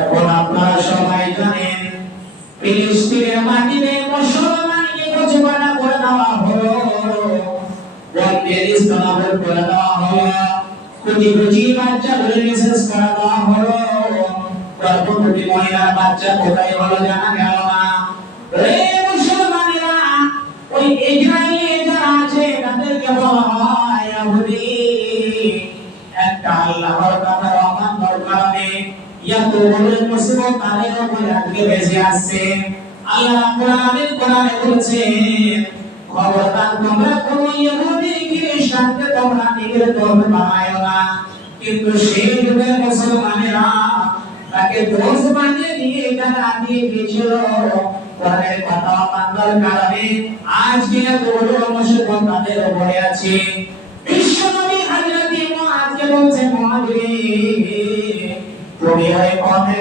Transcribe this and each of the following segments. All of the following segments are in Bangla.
এখন আপনারা সবাই জানেন, ফিলিস্তিনের মাটিতে মুসলমানকে কচুপানা করে দেওয়া হলো। বন্দের স্থলাভর করে দেওয়া হলো। কুচি কুচি বাচ্চা ধরে মেসেজ করে দেওয়া হলো। গর্ভবতী মহিলার বাচ্চা কোথায় হলো জানা গেল না। রে মুসলমানেরা, ওই ইসরায়েলি এত বড় মুসিবত তাদের উপরে আজকে বেঁচে আসছে আল্লাহ রাব্বুল আলামিন কোরআনে বলেছেন, খবরদার তোমরা কোন ইহুদি খ্রিস্টানকে তোমরা নিজের ধর্ম বানায়ো না। কিন্তু সেই যুগের মুসলমানেরা তাকে দোষ বানিয়ে দিয়ে তারা দিয়ে গিয়েছিল কোরআনের কথা মানবার কারণে আজকে এত বড় তাদের উপরে আছে।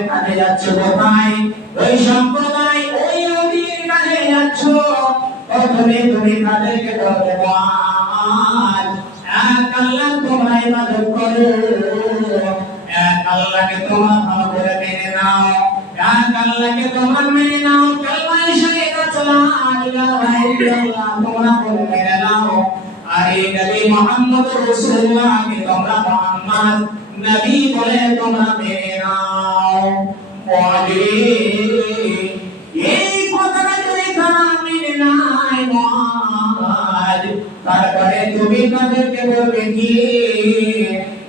কাছে যাচ্ছ কোথায়? ওই সম্প্রদায়, ওই নদীর কাছে যাচ্ছ। প্রথমে তুমি তাদেরকে পার এক আল্লাহ তোমরা ইবাদত করো এক আল্লাহকে তোমরা ভালো করে মেনে নাও। এক আল্লাহকে তোমরা মেনে নাও। কালমায় শাহাদাত লা ইলাহা ইল্লাল্লাহ তোমরা মেনে নাও। আর এই নবী মুহাম্মদ রাসূলুল্লাহকে তোমরা মুহাম্মদ নবী বলে তোমরা মেনে নাও। এই কথাটা যদি তারা মেনে নাই মহাজ তারপরে তুমি তাদেরকে বলবে কি?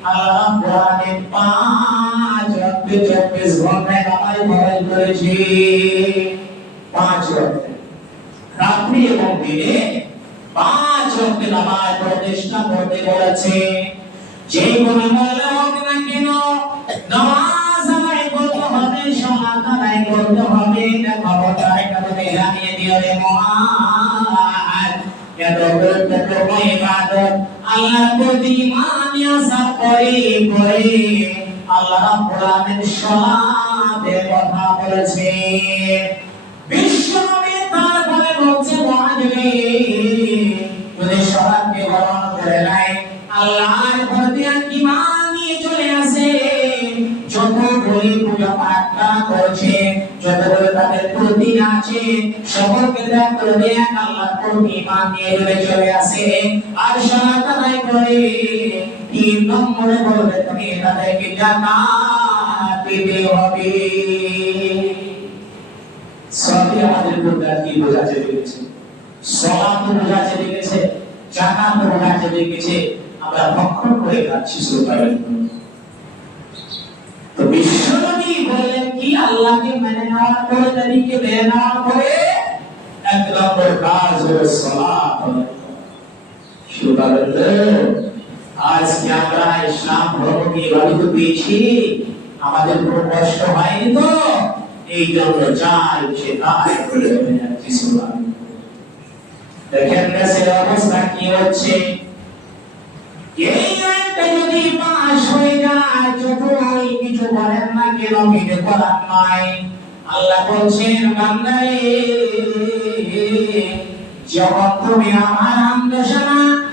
আল্লাহ পাঁচ রক্তে চব্বিশ ঘন্টায় নামাজ ফরজ করেছি। পাঁচ রক্তে। রাত্রি এবং দিনে পাঁচ রক্তে নামাজ প্রতিষ্ঠা করতে বলেছে। যে কেন দিও রে মহান এত গুরুত্বপূর্ণ ইবাদত। আল্লাহর প্রতি ঈমান আসার পরে পরে আল্লাহ রাব্বুল আলামিন সালাতের কথা বলেছে। বিশ্বনবী তারপরে যত বলি আছে সকলকে ত্যাগ করে দেয় আল্লাহর প্রতি ঈমান নিয়ে চলে আসে। আর করে তিন নম্বরে বলবে, তুমি তাদেরকে দিতে হবে। সবই আমাদের কি জাকাত আমরা ভক্ষণ করে খাচ্ছি সুতরাং তো কি আল্লাহকে মেনে নেওয়ার পরে নবীকে মেনে নেওয়ার পরে এক নম্বর কাজ হলো সলাপ সুতরাং আজকে আমরা ইসলাম ধর্মকে এভাবে তো পেয়েছি। আমাদের কোনো কষ্ট হয়নি তো। এই জন্য যা ইচ্ছে তাই করে যাচ্ছে সুতরাং দেখেন দেশের অবস্থা কি হচ্ছে? এই আইনটা যদি পাশ হয়ে যায় কিছু না করার আল্লাহ বলছেন বান্দারে যখন তুমি আমার আন্দোলনা